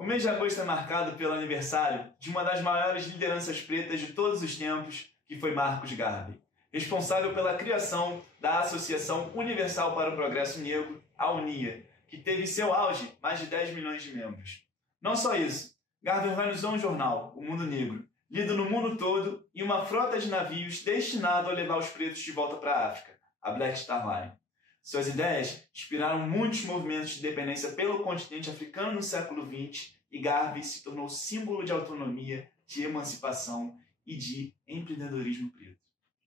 O mês de agosto é marcado pelo aniversário de uma das maiores lideranças pretas de todos os tempos, que foi Marcus Garvey, responsável pela criação da Associação Universal para o Progresso Negro, a UNIA, que teve seu auge mais de 10 milhões de membros. Não só isso, Garvey organizou um jornal, O Mundo Negro, lido no mundo todo, e uma frota de navios destinado a levar os pretos de volta para a África, a Black Star Line. Suas ideias inspiraram muitos movimentos de independência pelo continente africano no século XX, e Garvey se tornou símbolo de autonomia, de emancipação e de empreendedorismo preto.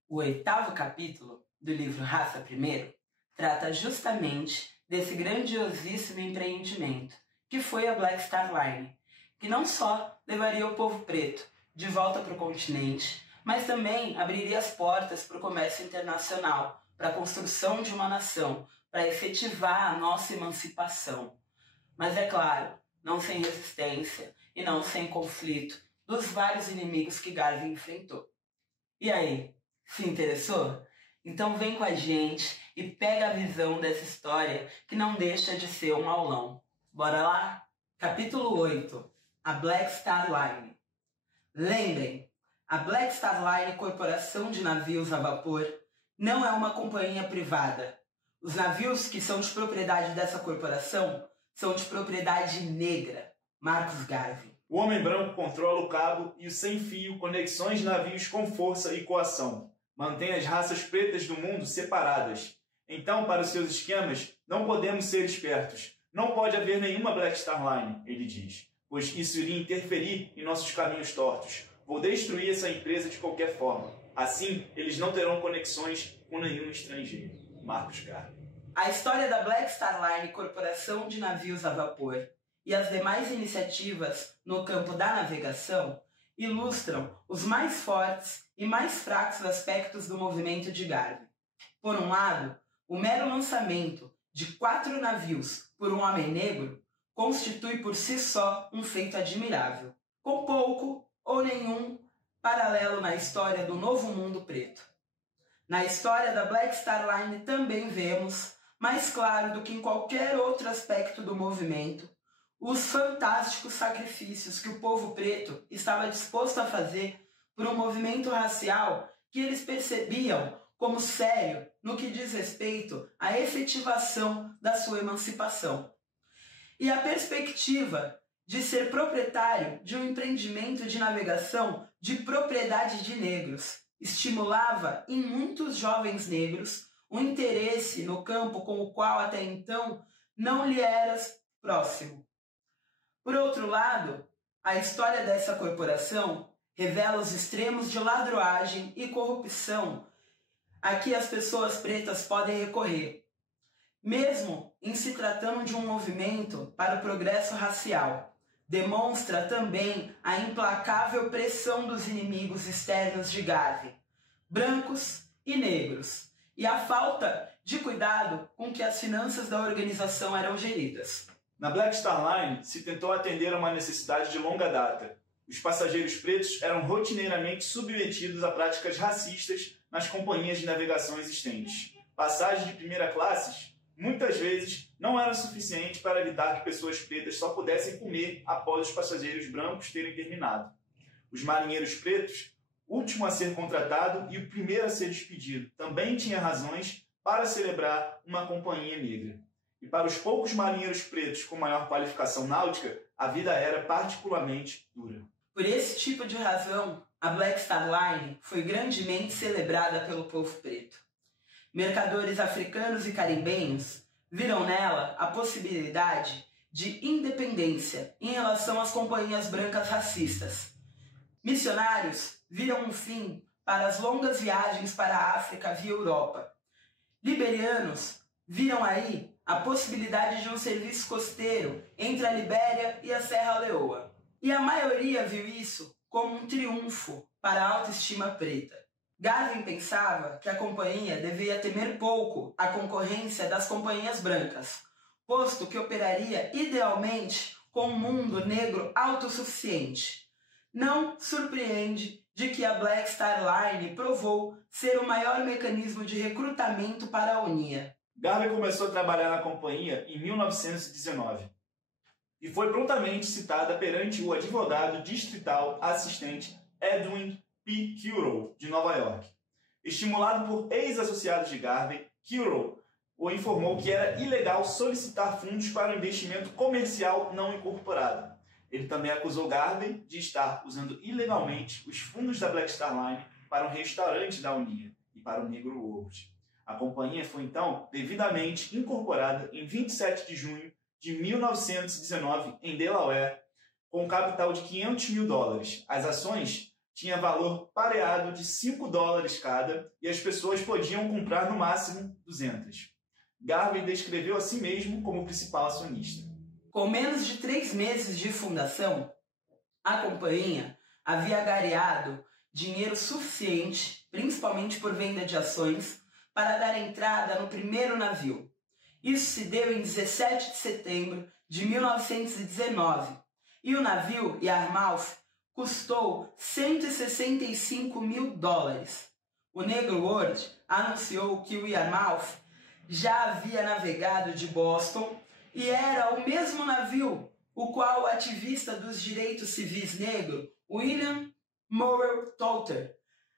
O 8º capítulo do livro Raça Primeiro trata justamente desse grandiosíssimo empreendimento, que foi a Black Star Line, que não só levaria o povo preto de volta para o continente, mas também abriria as portas para o comércio internacional, para a construção de uma nação, para efetivar a nossa emancipação. Mas é claro, não sem resistência e não sem conflito dos vários inimigos que Garvey enfrentou. E aí, se interessou? Então vem com a gente e pega a visão dessa história que não deixa de ser um aulão. Bora lá? Capítulo 8. A Black Star Line. Lembrem, a Black Star Line Corporação de Navios a Vapor não é uma companhia privada. Os navios que são de propriedade dessa corporação são de propriedade negra. Marcus Garvey. O homem branco controla o cabo e o sem-fio conexões de navios com força e coação. Mantém as raças pretas do mundo separadas. Então, para os seus esquemas, não podemos ser espertos. Não pode haver nenhuma Black Star Line, ele diz, pois isso iria interferir em nossos caminhos tortos. Vou destruir essa empresa de qualquer forma. Assim, eles não terão conexões com nenhum estrangeiro. Marcus Garvey. A história da Black Star Line Corporação de Navios a Vapor e as demais iniciativas no campo da navegação ilustram os mais fortes e mais fracos aspectos do movimento de Garvey. Por um lado, o mero lançamento de 4 navios por um homem negro constitui por si só um feito admirável, com pouco ou nenhum paralelo na história do novo mundo preto. Na história da Black Star Line também vemos, mais claro do que em qualquer outro aspecto do movimento, os fantásticos sacrifícios que o povo preto estava disposto a fazer por um movimento racial que eles percebiam como sério no que diz respeito à efetivação da sua emancipação. E a perspectiva de ser proprietário de um empreendimento de navegação de propriedade de negros estimulava em muitos jovens negros um interesse no campo com o qual até então não lhe era próximo. Por outro lado, a história dessa corporação revela os extremos de ladroagem e corrupção a que as pessoas pretas podem recorrer, mesmo em se tratando de um movimento para o progresso racial. Demonstra também a implacável pressão dos inimigos externos de Garvey, brancos e negros, e a falta de cuidado com que as finanças da organização eram geridas. Na Black Star Line, se tentou atender a uma necessidade de longa data. Os passageiros pretos eram rotineiramente submetidos a práticas racistas nas companhias de navegação existentes. Passagens de primeira classe, muitas vezes, não eram suficientes para evitar que pessoas pretas só pudessem comer após os passageiros brancos terem terminado. Os marinheiros pretos, último a ser contratado e o primeiro a ser despedido, também tinha razões para celebrar uma companhia negra. E para os poucos marinheiros pretos com maior qualificação náutica, a vida era particularmente dura. Por esse tipo de razão, a Black Star Line foi grandemente celebrada pelo povo preto. Mercadores africanos e caribenhos viram nela a possibilidade de independência em relação às companhias brancas racistas. Missionários viram um fim para as longas viagens para a África via Europa. Liberianos viram aí a possibilidade de um serviço costeiro entre a Libéria e a Serra Leoa. E a maioria viu isso como um triunfo para a autoestima preta. Garvey pensava que a companhia devia temer pouco a concorrência das companhias brancas, posto que operaria idealmente com um mundo negro autossuficiente. Não surpreende de que a Black Star Line provou ser o maior mecanismo de recrutamento para a UNIA. Garvey começou a trabalhar na companhia em 1919. e foi prontamente citada perante o advogado distrital assistente Edwin P. Currow, de Nova York. Estimulado por ex-associados de Garvey, Currow o informou que era ilegal solicitar fundos para um investimento comercial não incorporado. Ele também acusou Garvey de estar usando ilegalmente os fundos da Black Star Line para um restaurante da Unia e para o Negro World. A companhia foi então devidamente incorporada em 27 de junho de 1919 em Delaware, com um capital de $500 mil. As ações tinham valor pareado de $5 cada e as pessoas podiam comprar no máximo 200. Garvey descreveu a si mesmo como o principal acionista. Com menos de 3 meses de fundação, a companhia havia gareado dinheiro suficiente, principalmente por venda de ações, para dar entrada no primeiro navio. Isso se deu em 17 de setembro de 1919, e o navio Yarmouth custou $165 mil. O Negro World anunciou que o Yarmouth já havia navegado de Boston e era o mesmo navio o qual o ativista dos direitos civis negro William Morrell Tolter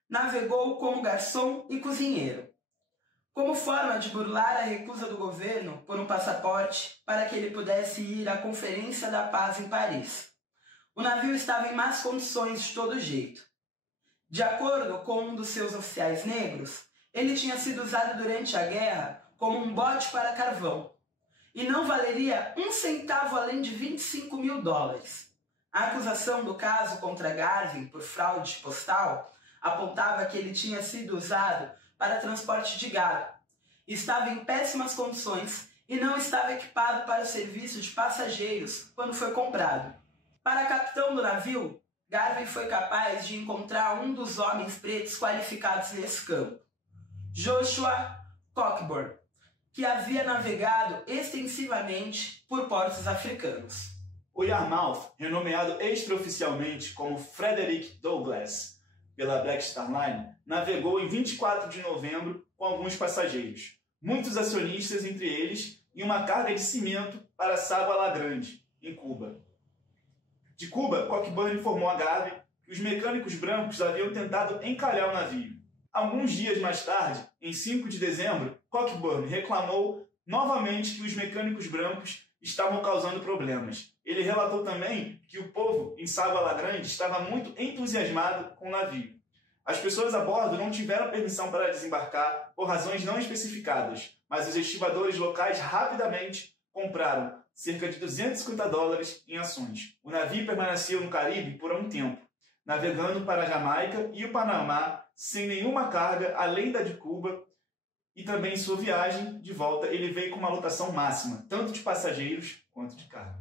navegou como garçom e cozinheiro, como forma de burlar a recusa do governo por um passaporte para que ele pudesse ir à Conferência da Paz em Paris. O navio estava em más condições de todo jeito. De acordo com um dos seus oficiais negros, ele tinha sido usado durante a guerra como um bote para carvão e não valeria 1 centavo além de $25 mil. A acusação do caso contra Garvey por fraude postal apontava que ele tinha sido usado para transporte de gado, estava em péssimas condições e não estava equipado para o serviço de passageiros quando foi comprado. Para capitão do navio, Garvey foi capaz de encontrar um dos homens pretos qualificados nesse campo, Joshua Cockburn, que havia navegado extensivamente por portos africanos. O Yarmouth, renomeado extraoficialmente como Frederick Douglass pela Black Star Line, navegou em 24 de novembro com alguns passageiros, muitos acionistas entre eles, e uma carga de cimento para Sabala Grande, em Cuba. De Cuba, Cockburn informou a Garvey que os mecânicos brancos haviam tentado encalhar o navio. Alguns dias mais tarde, em 5 de dezembro, Cockburn reclamou novamente que os mecânicos brancos estavam causando problemas. Ele relatou também que o povo em Sabala Grande estava muito entusiasmado com o navio. As pessoas a bordo não tiveram permissão para desembarcar por razões não especificadas, mas os estivadores locais rapidamente compraram cerca de $250 em ações. O navio permaneceu no Caribe por um tempo, navegando para a Jamaica e o Panamá sem nenhuma carga além da de Cuba, e também em sua viagem de volta ele veio com uma lotação máxima, tanto de passageiros quanto de carga.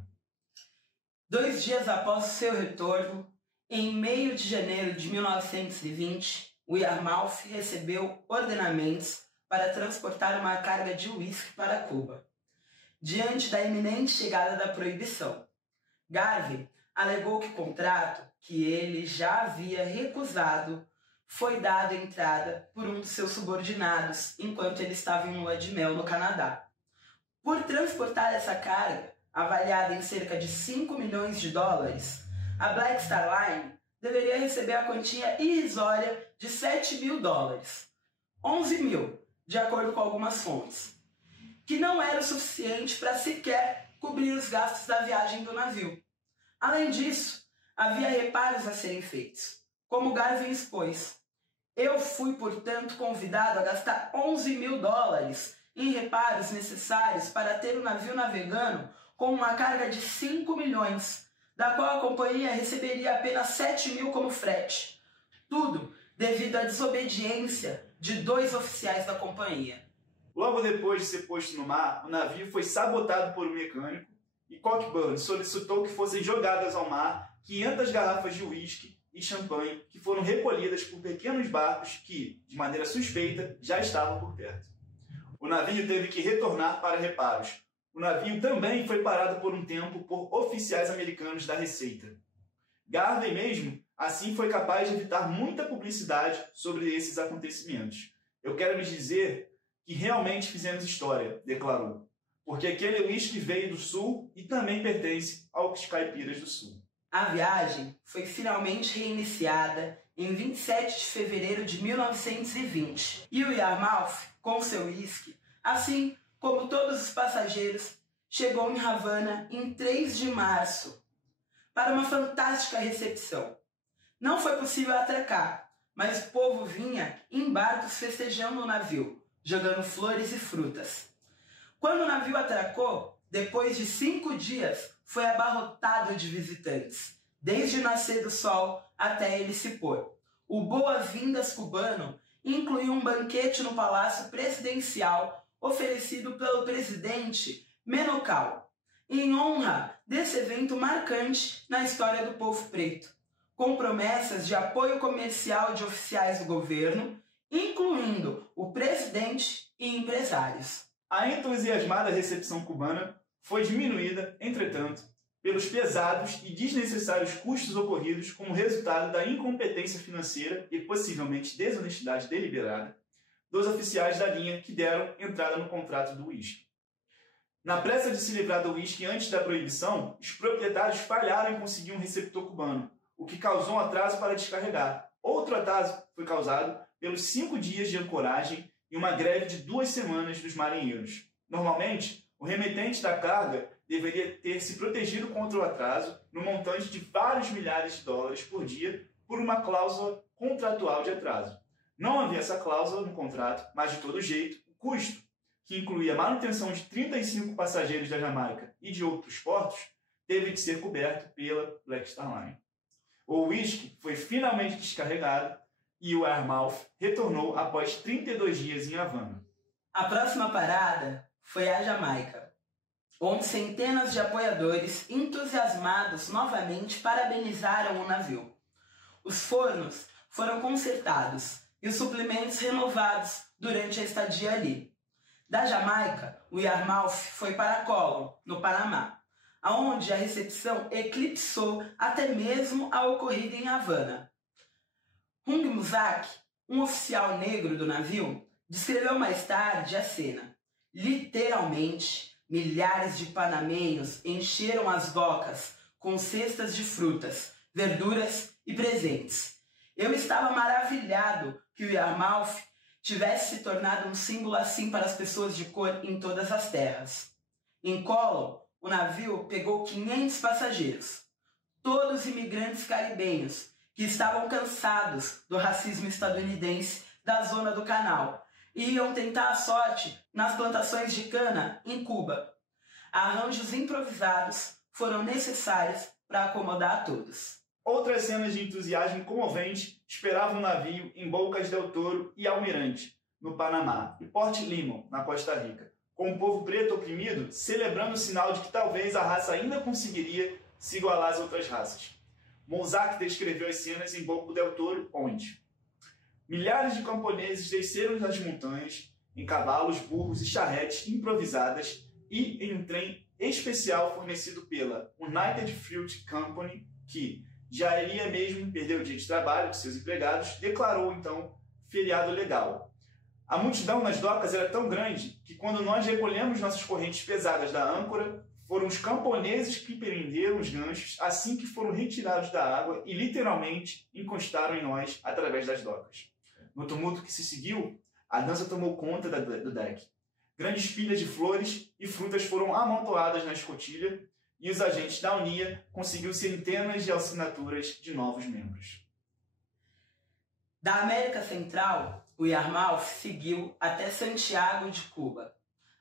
2 dias após o seu retorno, em meio de janeiro de 1920, o Yarmouth recebeu ordenamentos para transportar uma carga de uísque para Cuba, diante da iminente chegada da proibição. Garvey alegou que o contrato, que ele já havia recusado, foi dado entrada por um dos seus subordinados enquanto ele estava em lua de mel no Canadá. Por transportar essa carga, avaliada em cerca de $5 milhões, a Black Star Line deveria receber a quantia irrisória de $7 mil, 11 mil, de acordo com algumas fontes, que não era o suficiente para sequer cobrir os gastos da viagem do navio. Além disso, havia reparos a serem feitos, como Garvey expôs. Eu fui, portanto, convidado a gastar $11 mil em reparos necessários para ter o navio navegando com uma carga de 5 milhões, da qual a companhia receberia apenas 7 mil como frete. Tudo devido à desobediência de 2 oficiais da companhia. Logo depois de ser posto no mar, o navio foi sabotado por um mecânico e Cockburn solicitou que fossem jogadas ao mar 500 garrafas de uísque e champanhe que foram recolhidas por pequenos barcos que, de maneira suspeita, já estavam por perto. O navio teve que retornar para reparos. O navio também foi parado por um tempo por oficiais americanos da Receita. Garvey mesmo, assim, foi capaz de evitar muita publicidade sobre esses acontecimentos. Eu quero lhes dizer que realmente fizemos história, declarou. porque aquele uísque veio do sul e também pertence aos caipiras do sul. A viagem foi finalmente reiniciada em 27 de fevereiro de 1920 e o Yarmouth, com seu uísque, assim como todos os passageiros, chegou em Havana em 3 de março para uma fantástica recepção. Não foi possível atracar, mas o povo vinha em barcos festejando o navio, jogando flores e frutas. Quando o navio atracou, depois de 5 dias, foi abarrotado de visitantes, desde o nascer do sol até ele se pôr. O Boas-Vindas cubano incluiu um banquete no Palácio Presidencial oferecido pelo presidente Menocal, em honra desse evento marcante na história do povo preto, com promessas de apoio comercial de oficiais do governo, incluindo o presidente e empresários. A entusiasmada recepção cubana foi diminuída, entretanto, pelos pesados e desnecessários custos ocorridos como resultado da incompetência financeira e possivelmente desonestidade deliberada dos oficiais da linha que deram entrada no contrato do uísque. Na pressa de se livrar do uísque antes da proibição, os proprietários falharam em conseguir um receptor cubano, o que causou um atraso para descarregar. Outro atraso foi causado pelos 5 dias de ancoragem e uma greve de 2 semanas dos marinheiros. Normalmente, o remetente da carga deveria ter se protegido contra o atraso no montante de vários milhares de dólares por dia por uma cláusula contratual de atraso. Não havia essa cláusula no contrato, mas de todo jeito, o custo, que incluía a manutenção de 35 passageiros da Jamaica e de outros portos, teve de ser coberto pela Black Star Line. O uísque foi finalmente descarregado e o Yarmouth retornou após 32 dias em Havana. A próxima parada foi a Jamaica, onde centenas de apoiadores entusiasmados novamente parabenizaram o navio. Os fornos foram consertados e os suplementos renovados durante a estadia ali. Da Jamaica, o Yarmouth foi para Colón, no Panamá, aonde a recepção eclipsou até mesmo a ocorrida em Havana. Hung Musak, um oficial negro do navio, descreveu mais tarde a cena. Literalmente, milhares de panamenhos encheram as docas com cestas de frutas, verduras e presentes. Eu estava maravilhado que o Yarmouth tivesse se tornado um símbolo assim para as pessoas de cor em todas as terras. Em Colón, o navio pegou 500 passageiros, todos imigrantes caribenhos, que estavam cansados do racismo estadunidense da zona do canal e iam tentar a sorte nas plantações de cana em Cuba. Arranjos improvisados foram necessários para acomodar a todos. Outras cenas de entusiasmo comovente esperavam o navio em Bocas del Toro e Almirante, no Panamá, e Port Limon, na Costa Rica, com o povo preto oprimido celebrando o sinal de que talvez a raça ainda conseguiria se igualar às outras raças. Musak descreveu as cenas em Bocas del Toro, onde milhares de camponeses desceram das montanhas em cavalos, burros e charretes improvisadas e em um trem especial fornecido pela United Fruit Company, que já iria mesmo perder o dia de trabalho de seus empregados, declarou então feriado legal. A multidão nas docas era tão grande que quando nós recolhemos nossas correntes pesadas da âncora, foram os camponeses que prenderam os ganchos assim que foram retirados da água e literalmente encostaram em nós através das docas. No tumulto que se seguiu, a dança tomou conta do deck. Grandes pilhas de flores e frutas foram amontoadas na escotilha e os agentes da UNIA conseguiram centenas de assinaturas de novos membros. Da América Central, o Yarmouth seguiu até Santiago de Cuba,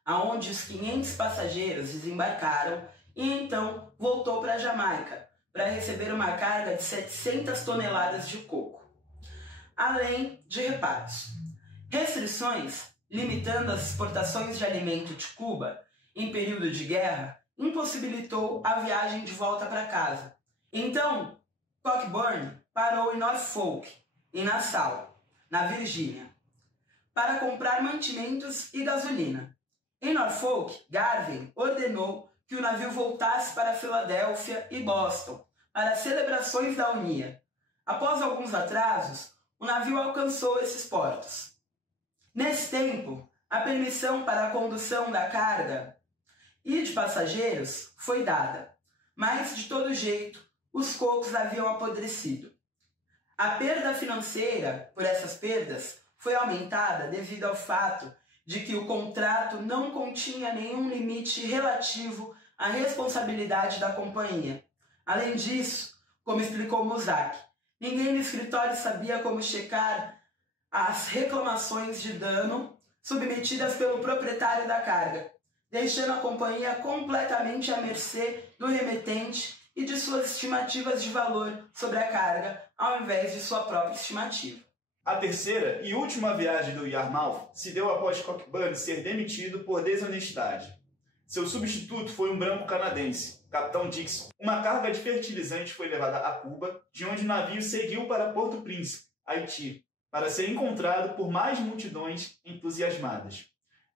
aonde os 500 passageiros desembarcaram e então voltou para a Jamaica para receber uma carga de 700 toneladas de coco, além de reparos. Restrições limitando as exportações de alimento de Cuba em período de guerra impossibilitou a viagem de volta para casa. Então, Cockburn parou em Norfolk, em Nassau, na Virgínia, para comprar mantimentos e gasolina. Em Norfolk, Garvey ordenou que o navio voltasse para Filadélfia e Boston para celebrações da UNIA. Após alguns atrasos, o navio alcançou esses portos. Nesse tempo, a permissão para a condução da carga e de passageiros foi dada, mas, de todo jeito, os cocos haviam apodrecido. A perda financeira por essas perdas foi aumentada devido ao fato de que o contrato não continha nenhum limite relativo à responsabilidade da companhia. Além disso, como explicou Muzak, ninguém no escritório sabia como checar as reclamações de dano submetidas pelo proprietário da carga, deixando a companhia completamente à mercê do remetente e de suas estimativas de valor sobre a carga, ao invés de sua própria estimativa. A terceira e última viagem do Yarmouth se deu após Cockburn ser demitido por desonestidade. Seu substituto foi um branco canadense, Capitão Dixon. Uma carga de fertilizante foi levada a Cuba, de onde o navio seguiu para Porto Príncipe, Haiti, para ser encontrado por mais multidões entusiasmadas.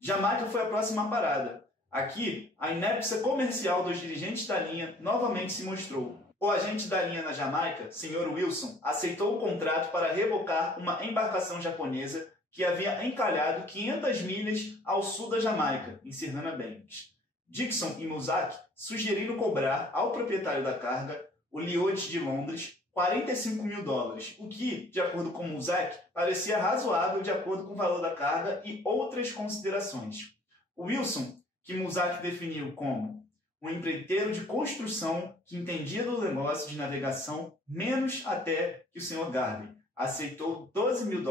Jamaica foi a próxima parada. Aqui, a inépcia comercial dos dirigentes da linha novamente se mostrou. O agente da linha na Jamaica, Sr. Wilson, aceitou o contrato para rebocar uma embarcação japonesa que havia encalhado 500 milhas ao sul da Jamaica, em Serrana Banks. Dixon e Muzak sugeriram cobrar ao proprietário da carga, o Lloyd's de Londres, $45 mil, o que, de acordo com Muzak, parecia razoável de acordo com o valor da carga e outras considerações. Wilson, que Muzak definiu como um empreiteiro de construção que entendia do negócio de navegação menos até que o Sr. Garvey, aceitou $12 mil,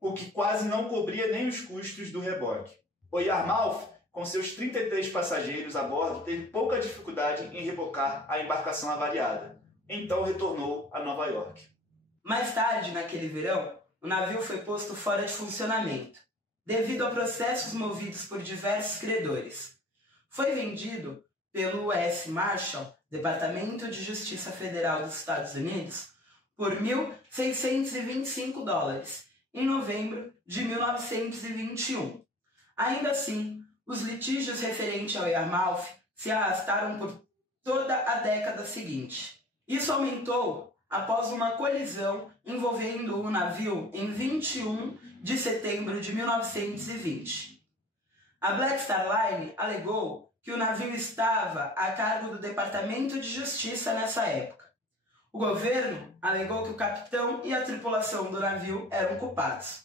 o que quase não cobria nem os custos do reboque. O Yarmouth, com seus 33 passageiros a bordo, teve pouca dificuldade em rebocar a embarcação avariada. Então retornou a Nova York. Mais tarde, naquele verão, o navio foi posto fora de funcionamento, devido a processos movidos por diversos credores. Foi vendido pelo U.S. Marshal, Departamento de Justiça Federal dos Estados Unidos, por $1.625, em novembro de 1921. Ainda assim, os litígios referentes ao Yarmouth se arrastaram por toda a década seguinte. Isso aumentou após uma colisão envolvendo o navio em 21 de setembro de 1920. A Black Star Line alegou que o navio estava a cargo do Departamento de Justiça nessa época. O governo alegou que o capitão e a tripulação do navio eram culpados.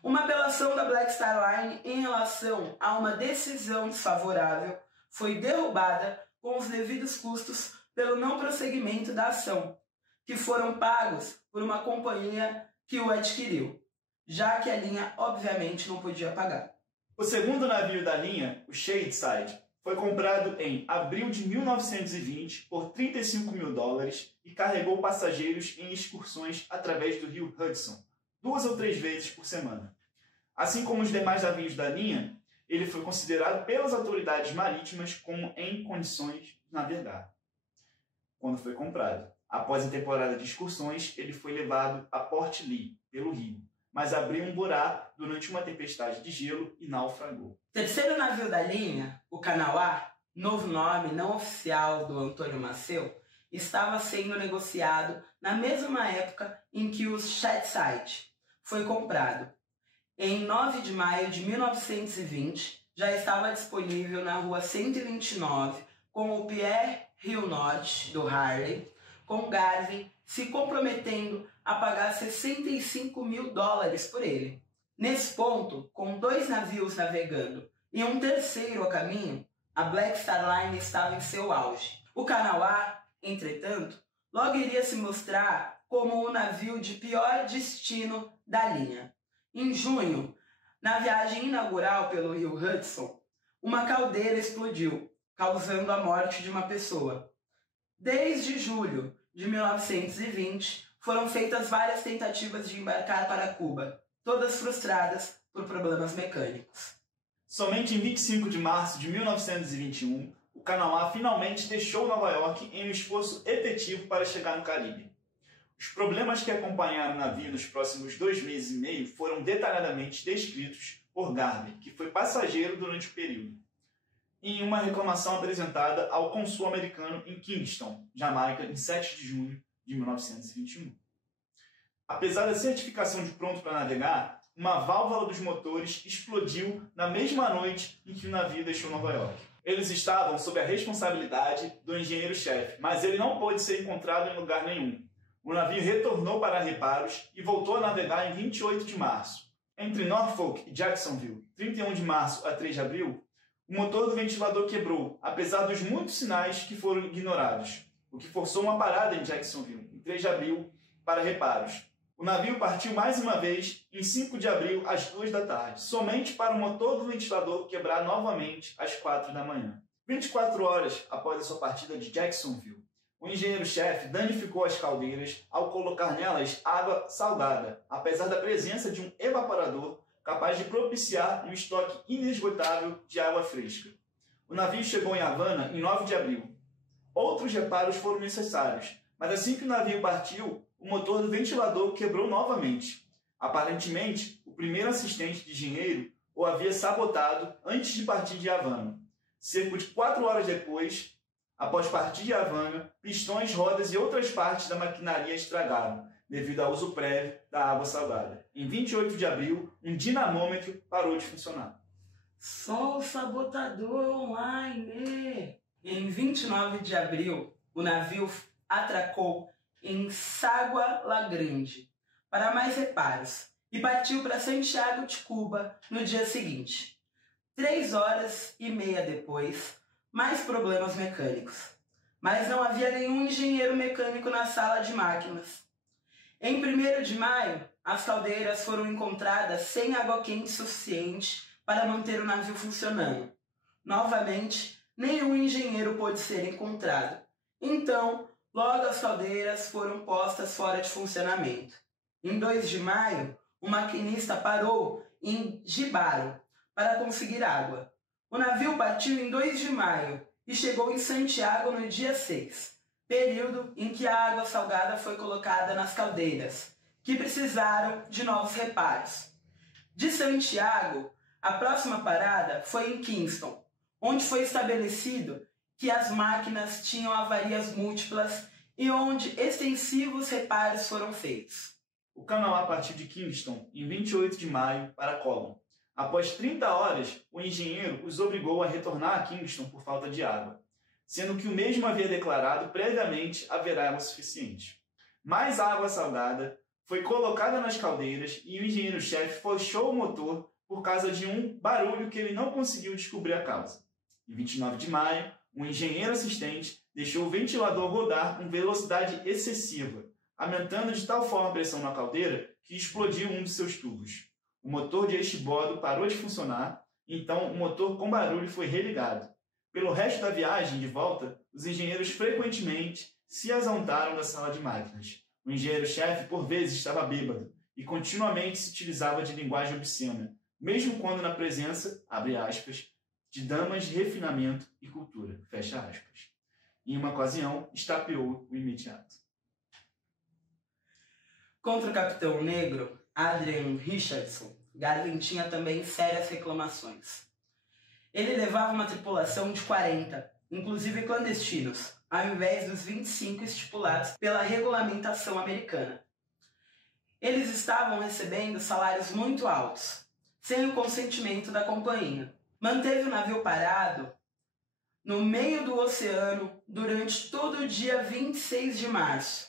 Uma apelação da Black Star Line em relação a uma decisão desfavorável foi derrubada com os devidos custos pelo não prosseguimento da ação, que foram pagos por uma companhia que o adquiriu, já que a linha obviamente não podia pagar. O segundo navio da linha, o Shadeside, foi comprado em abril de 1920 por $35 mil e carregou passageiros em excursões através do rio Hudson, 2 ou 3 vezes por semana. Assim como os demais navios da linha, ele foi considerado pelas autoridades marítimas como em condições de navegar. Quando foi comprado, após a temporada de excursões, ele foi levado a Port Lee, pelo rio, mas abriu um buraco durante uma tempestade de gelo e naufragou. O terceiro navio da linha, o Kanawha, novo nome não oficial do Antônio Maceu, estava sendo negociado na mesma época em que o Shadeside foi comprado. Em 9 de maio de 1920, já estava disponível na rua 129 com o Pierre Hillnott, do Harley, com Garvey se comprometendo a pagar $65 mil por ele. Nesse ponto, com 2 navios navegando e um terceiro a caminho, a Black Star Line estava em seu auge. O Kanawha, entretanto, logo iria se mostrar como o navio de pior destino da linha. Em junho, na viagem inaugural pelo rio Hudson, uma caldeira explodiu, causando a morte de uma pessoa. Desde julho de 1920, foram feitas várias tentativas de embarcar para Cuba, todas frustradas por problemas mecânicos. Somente em 25 de março de 1921, o Kanawha finalmente deixou Nova York em um esforço efetivo para chegar no Caribe. Os problemas que acompanharam o navio nos próximos 2 meses e meio foram detalhadamente descritos por Garvey, que foi passageiro durante o período, em uma reclamação apresentada ao cônsul americano em Kingston, Jamaica, em 7 de junho de 1921. Apesar da certificação de pronto para navegar, uma válvula dos motores explodiu na mesma noite em que o navio deixou Nova York. Eles estavam sob a responsabilidade do engenheiro-chefe, mas ele não pôde ser encontrado em lugar nenhum. O navio retornou para reparos e voltou a navegar em 28 de março. Entre Norfolk e Jacksonville, 31 de março a 3 de abril, o motor do ventilador quebrou, apesar dos muitos sinais que foram ignorados, o que forçou uma parada em Jacksonville, em 3 de abril, para reparos. O navio partiu mais uma vez em 5 de abril, às 2 da tarde, somente para o motor do ventilador quebrar novamente às 4 da manhã. 24 horas após a sua partida de Jacksonville, o engenheiro-chefe danificou as caldeiras ao colocar nelas água salgada, apesar da presença de um evaporador capaz de propiciar um estoque inesgotável de água fresca. O navio chegou em Havana em 9 de abril. Outros reparos foram necessários, mas assim que o navio partiu, o motor do ventilador quebrou novamente. Aparentemente, o primeiro assistente de engenheiro o havia sabotado antes de partir de Havana. Cerca de 4 horas depois, após partir de Havana, pistões, rodas e outras partes da maquinaria estragaram, devido ao uso prévio da água salgada. Em 28 de abril, um dinamômetro parou de funcionar. Só o sabotador online! Em 29 de abril, o navio atracou em Sagua La Grande para mais reparos e partiu para Santiago de Cuba no dia seguinte. 3 horas e meia depois, mais problemas mecânicos. Mas não havia nenhum engenheiro mecânico na sala de máquinas. Em 1º de maio, as caldeiras foram encontradas sem água quente suficiente para manter o navio funcionando. Novamente, nenhum engenheiro pôde ser encontrado. Então, logo as caldeiras foram postas fora de funcionamento. Em 2 de maio, o maquinista parou em Gibaro para conseguir água. O navio partiu em 2 de maio e chegou em Santiago no dia 6, período em que a água salgada foi colocada nas caldeiras, que precisaram de novos reparos. De Santiago, a próxima parada foi em Kingston, onde foi estabelecido que as máquinas tinham avarias múltiplas e onde extensivos reparos foram feitos. O Canadá partiu de Kingston em 28 de maio para Colon. Após 30 horas, o engenheiro os obrigou a retornar a Kingston por falta de água, sendo que o mesmo havia declarado previamente haver água suficiente. Mais água salgada foi colocada nas caldeiras e o engenheiro-chefe fechou o motor por causa de um barulho que ele não conseguiu descobrir a causa. Em 29 de maio, um engenheiro assistente deixou o ventilador rodar com velocidade excessiva, aumentando de tal forma a pressão na caldeira que explodiu um de seus tubos. O motor de eixo-bordo parou de funcionar, então o motor com barulho foi religado. Pelo resto da viagem de volta, os engenheiros frequentemente se ausentaram da sala de máquinas. O engenheiro-chefe, por vezes, estava bêbado e continuamente se utilizava de linguagem obscena, mesmo quando na presença, abre aspas, de damas de refinamento e cultura, fecha aspas. Em uma ocasião, estapeou o imediato. Contra o capitão negro, Adrian Richardson, Garvin tinha também sérias reclamações. Ele levava uma tripulação de 40, inclusive clandestinos, ao invés dos 25 estipulados pela regulamentação americana. Eles estavam recebendo salários muito altos, sem o consentimento da companhia. Manteve o navio parado no meio do oceano durante todo o dia 26 de março.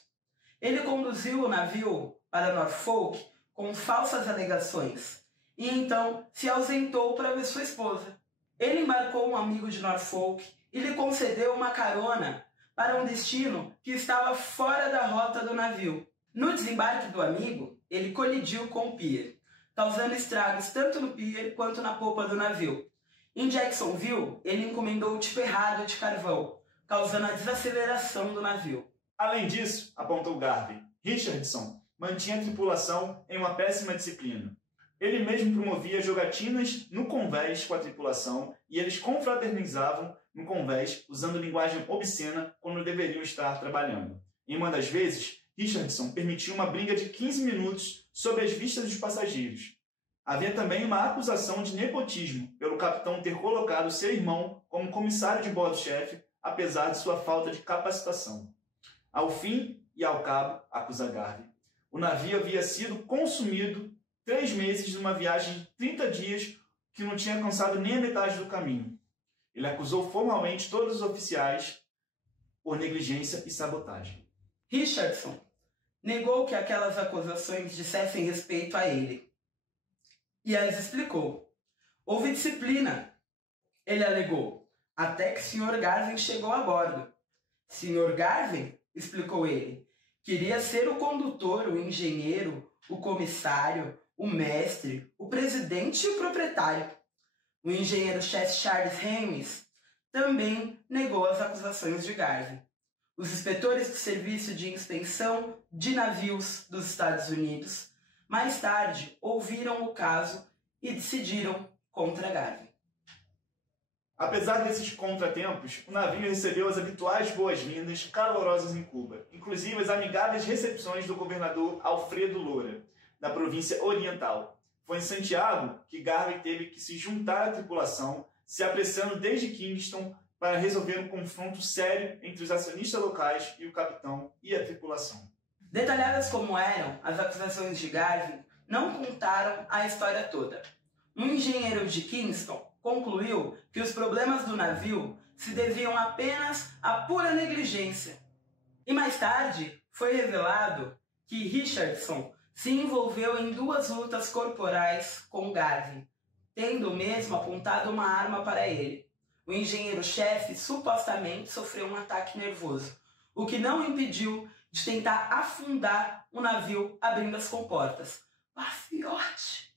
Ele conduziu o navio para Norfolk com falsas alegações e então se ausentou para ver sua esposa. Ele embarcou um amigo de Norfolk e lhe concedeu uma carona para um destino que estava fora da rota do navio. No desembarque do amigo, ele colidiu com o pier, causando estragos tanto no pier quanto na popa do navio. Em Jacksonville, ele encomendou o tipo errado de carvão, causando a desaceleração do navio. Além disso, apontou Garvey, Richardson mantinha a tripulação em uma péssima disciplina. Ele mesmo promovia jogatinas no convés com a tripulação e eles confraternizavam no convés usando linguagem obscena quando deveriam estar trabalhando. Em uma das vezes, Richardson permitiu uma briga de 15 minutos sob as vistas dos passageiros. Havia também uma acusação de nepotismo pelo capitão ter colocado seu irmão como comissário de bordo-chefe, apesar de sua falta de capacitação. Ao fim e ao cabo, acusa Garvey, o navio havia sido consumido 3 meses de uma viagem de 30 dias que não tinha alcançado nem a metade do caminho. Ele acusou formalmente todos os oficiais por negligência e sabotagem. Richardson negou que aquelas acusações dissessem respeito a ele e as explicou. Houve disciplina, ele alegou, até que Sr. Garvin chegou a bordo. Sr. Garvin, explicou ele, queria ser o condutor, o engenheiro, o comissário, o mestre, o presidente e o proprietário. O engenheiro-chefe Charles Hames também negou as acusações de Garvin. Os inspetores do Serviço de Inspeção de Navios dos Estados Unidos, mais tarde, ouviram o caso e decidiram contra Garvin. Apesar desses contratempos, o navio recebeu as habituais boas-vindas calorosas em Cuba, inclusive as amigáveis recepções do governador Alfredo Loura, da província oriental. Foi em Santiago que Garvin teve que se juntar à tripulação, se apressando desde Kingston para resolver um confronto sério entre os acionistas locais e o capitão e a tripulação. Detalhadas como eram as acusações de Garvin, não contaram a história toda. Um engenheiro de Kingston concluiu que os problemas do navio se deviam apenas à pura negligência. E mais tarde foi revelado que Richardson se envolveu em 2 lutas corporais com Garvin, tendo mesmo apontado uma arma para ele. O engenheiro-chefe supostamente sofreu um ataque nervoso, o que não o impediu de tentar afundar o navio abrindo as comportas. Mafiote!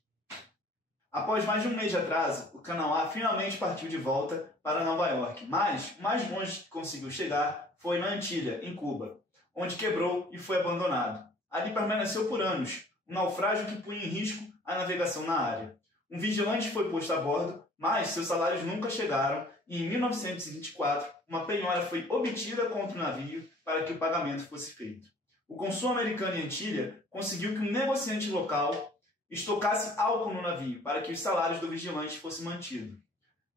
Após mais de um mês de atraso, o Kanawha finalmente partiu de volta para Nova York, mas o mais longe que conseguiu chegar foi na Antilha, em Cuba, onde quebrou e foi abandonado. Ali permaneceu por anos, um naufrágio que punha em risco a navegação na área. Um vigilante foi posto a bordo, mas seus salários nunca chegaram e em 1924 uma penhora foi obtida contra o navio para que o pagamento fosse feito. O cônsul americano em Antilha conseguiu que um negociante local estocasse álcool no navio para que os salários do vigilante fossem mantidos.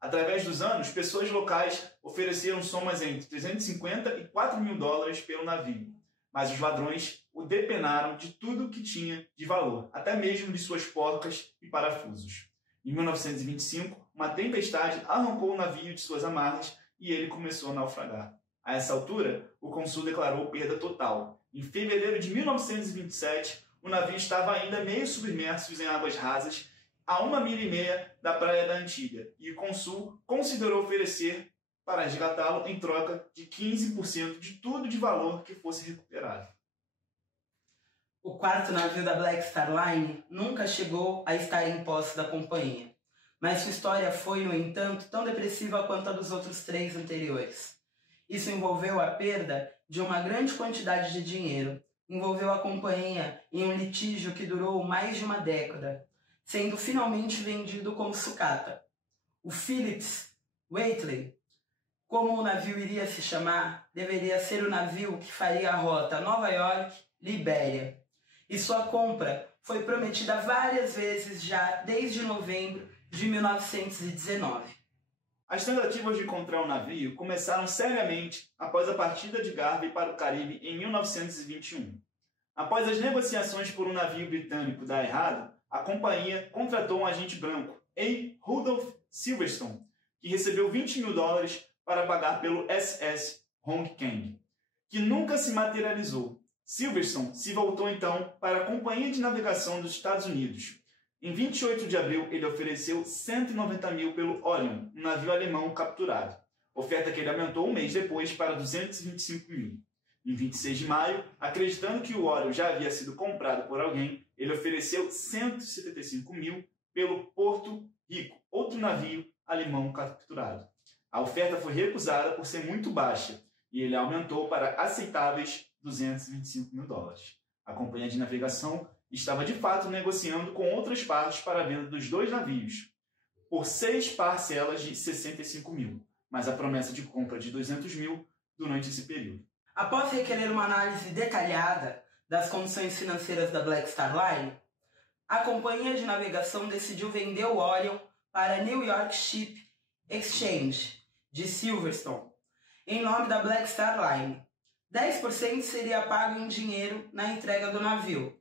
Através dos anos, pessoas locais ofereceram somas entre 350 e 4 mil dólares pelo navio, mas os ladrões o depenaram de tudo que tinha de valor, até mesmo de suas porcas e parafusos. Em 1925, uma tempestade arrancou o navio de suas amarras e ele começou a naufragar. A essa altura, o cônsul declarou perda total. Em fevereiro de 1927, o navio estava ainda meio submerso em águas rasas, a 1,5 milha da praia da Antilha, e o cônsul considerou oferecer para resgatá-lo em troca de 15% de tudo de valor que fosse recuperado. O 4º navio da Black Star Line nunca chegou a estar em posse da companhia, mas sua história foi, no entanto, tão depressiva quanto a dos outros 3 anteriores. Isso envolveu a perda de uma grande quantidade de dinheiro, envolveu a companhia em um litígio que durou mais de uma década, sendo finalmente vendido como sucata. O Phillips Wheatley, como o navio iria se chamar, deveria ser o navio que faria a rota Nova York-Libéria, e sua compra foi prometida várias vezes já desde novembro de 1919. As tentativas de encontrar o navio começaram seriamente após a partida de Garvey para o Caribe em 1921. Após as negociações por um navio britânico dar errado, a companhia contratou um agente branco, A. Rudolph Silverstone, que recebeu 20 mil dólares para pagar pelo SS Hong Kong, que nunca se materializou. Silverstone se voltou então para a Companhia de Navegação dos Estados Unidos. Em 28 de abril, ele ofereceu 190 mil pelo Orion, um navio alemão capturado, oferta que ele aumentou um mês depois para 225 mil. Em 26 de maio, acreditando que o Orion já havia sido comprado por alguém, ele ofereceu 175 mil pelo Porto Rico, outro navio alemão capturado. A oferta foi recusada por ser muito baixa e ele aumentou para aceitáveis 225 mil dólares. A companhia de navegação estava de fato negociando com outras partes para a venda dos 2 navios, por 6 parcelas de 65 mil, mas a promessa de compra de 200 mil durante esse período. Após requerer uma análise detalhada das condições financeiras da Black Star Line, a companhia de navegação decidiu vender o Orion para a New York Ship Exchange, de Silverstone, em nome da Black Star Line. 10% seria pago em dinheiro na entrega do navio,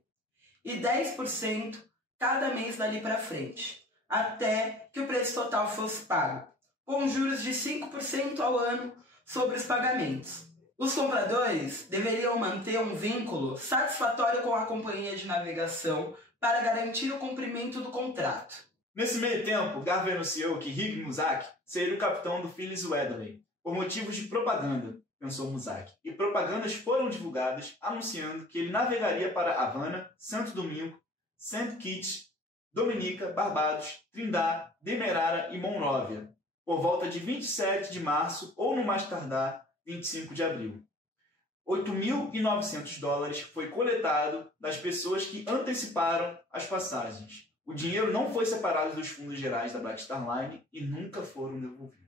e 10% cada mês dali para frente, até que o preço total fosse pago. com juros de 5% ao ano sobre os pagamentos. Os compradores deveriam manter um vínculo satisfatório com a companhia de navegação para garantir o cumprimento do contrato. Nesse meio tempo, Garvey anunciou que Higg Muzak seria o capitão do Phyllis Wedderly, por motivos de propaganda, pensou Muzak, e propagandas foram divulgadas anunciando que ele navegaria para Havana, Santo Domingo, St. Kitts, Dominica, Barbados, Trindade, Demerara e Monróvia, por volta de 27 de março ou, no mais tardar, 25 de abril. $8.900 foi coletado das pessoas que anteciparam as passagens. O dinheiro não foi separado dos fundos gerais da Black Star Line e nunca foram devolvidos.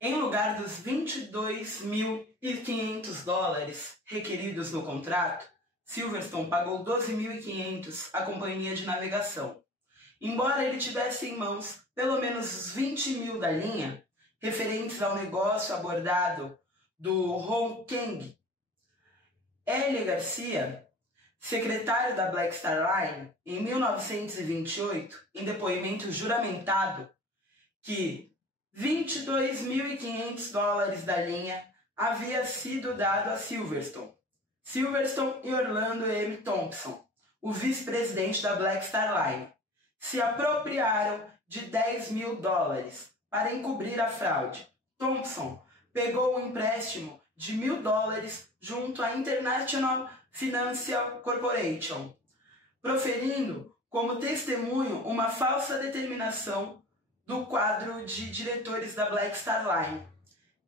Em lugar dos $22.500 requeridos no contrato, Silverstone pagou $12.500 à companhia de navegação. Embora ele tivesse em mãos pelo menos os 20 mil da linha, referentes ao negócio abordado do Hong Kong, L. Garcia, secretário da Black Star Line, em 1928, em depoimento juramentado, que $22.500 da linha havia sido dado a Silverstone e Orlando M. Thompson, o vice-presidente da Black Star Line, se apropriaram de $10.000 para encobrir a fraude. Thompson pegou um empréstimo de $1.000 junto à International Financial Corporation, proferindo como testemunho uma falsa determinação do quadro de diretores da Black Star Line,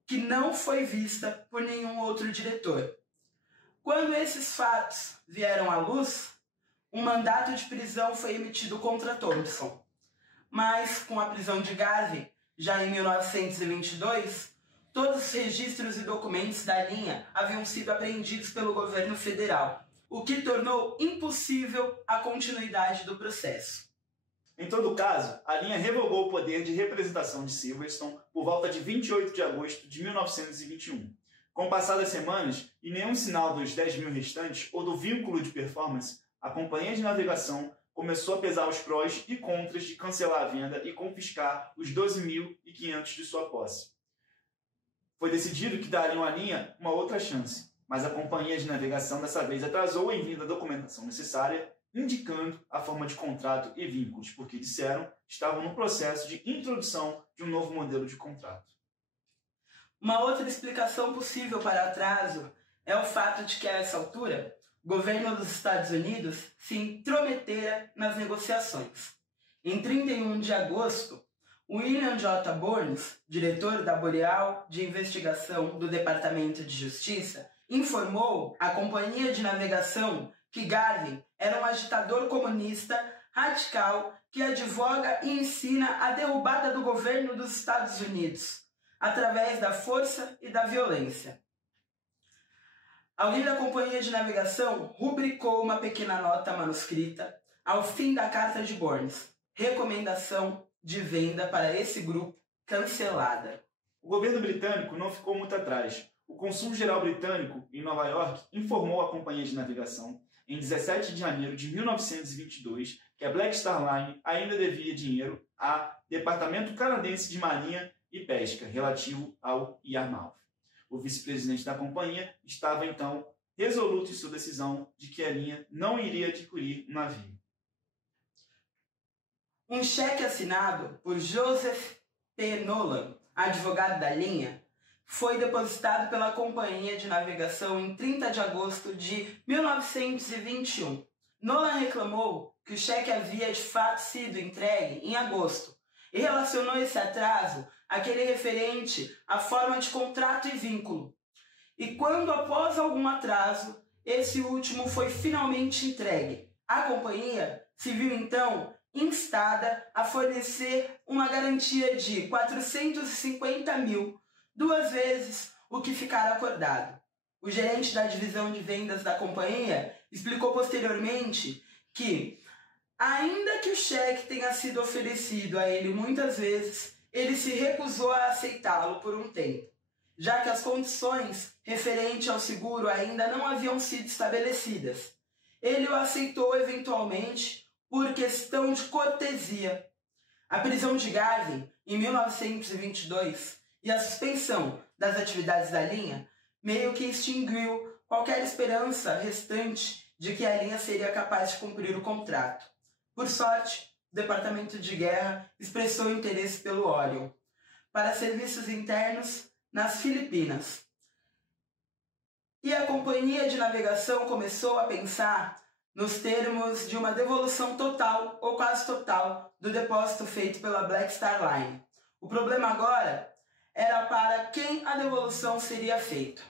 que não foi vista por nenhum outro diretor. Quando esses fatos vieram à luz, um mandato de prisão foi emitido contra Thompson, mas com a prisão de Garvey, já em 1922, todos os registros e documentos da linha haviam sido apreendidos pelo governo federal, o que tornou impossível a continuidade do processo. Em todo caso, a linha revogou o poder de representação de Silverstone por volta de 28 de agosto de 1921. Com o passar das semanas e nenhum sinal dos 10 mil restantes ou do vínculo de performance, a companhia de navegação começou a pesar os prós e contras de cancelar a venda e confiscar os 12.500 de sua posse. Foi decidido que dariam à linha uma outra chance, mas a companhia de navegação dessa vez atrasou o envio da documentação necessária, indicando a forma de contrato e vínculos, porque disseram estavam no processo de introdução de um novo modelo de contrato. Uma outra explicação possível para atraso é o fato de que, a essa altura, o governo dos Estados Unidos se intrometera nas negociações. Em 31 de agosto, William J. Burns, diretor da Boreal de Investigação do Departamento de Justiça, informou à companhia de navegação que Garvey era um agitador comunista radical que advoga e ensina a derrubada do governo dos Estados Unidos, através da força e da violência. Alguém da companhia de navegação rubricou uma pequena nota manuscrita ao fim da carta de Burns, recomendação de venda para esse grupo cancelada. O governo britânico não ficou muito atrás. O Consul Geral Britânico, em Nova York, informou à companhia de navegação, em 17 de janeiro de 1922, que a Black Star Line ainda devia dinheiro ao Departamento Canadense de Marinha e Pesca, relativo ao Yarmouth. O vice-presidente da companhia estava, então, resoluto em sua decisão de que a linha não iria adquirir um navio. Um cheque assinado por Joseph P. Nolan, advogado da linha, foi depositado pela companhia de navegação em 30 de agosto de 1921. Nolan reclamou que o cheque havia de fato sido entregue em agosto e relacionou esse atraso àquele referente à forma de contrato e vínculo. E quando, após algum atraso, esse último foi finalmente entregue, a companhia se viu então instada a fornecer uma garantia de 450 mil, 2 vezes o que ficara acordado. O gerente da divisão de vendas da companhia explicou posteriormente que, ainda que o cheque tenha sido oferecido a ele muitas vezes, ele se recusou a aceitá-lo por um tempo, já que as condições referentes ao seguro ainda não haviam sido estabelecidas. Ele o aceitou eventualmente por questão de cortesia. A prisão de Garvey, em 1922, e a suspensão das atividades da linha meio que extinguiu qualquer esperança restante de que a linha seria capaz de cumprir o contrato. Por sorte, o Departamento de Guerra expressou interesse pelo Orion para serviços internos nas Filipinas. E a companhia de navegação começou a pensar nos termos de uma devolução total ou quase total do depósito feito pela Black Star Line. O problema agora era para quem a devolução seria feita.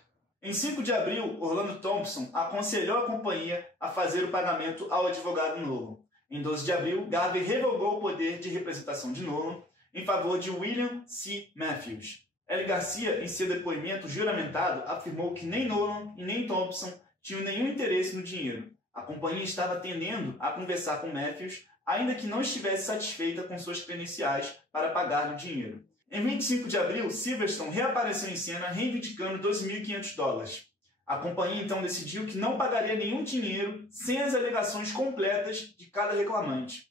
Em 5 de abril, Orlando Thompson aconselhou a companhia a fazer o pagamento ao advogado Nolan. Em 12 de abril, Garvey revogou o poder de representação de Nolan em favor de William C. Matthews. L. Garcia, em seu depoimento juramentado, afirmou que nem Nolan e nem Thompson tinham nenhum interesse no dinheiro. A companhia estava tendendo a conversar com Matthews, ainda que não estivesse satisfeita com suas credenciais para pagar o dinheiro. Em 25 de abril, Silverstone reapareceu em cena reivindicando $12.500. A companhia então decidiu que não pagaria nenhum dinheiro sem as alegações completas de cada reclamante.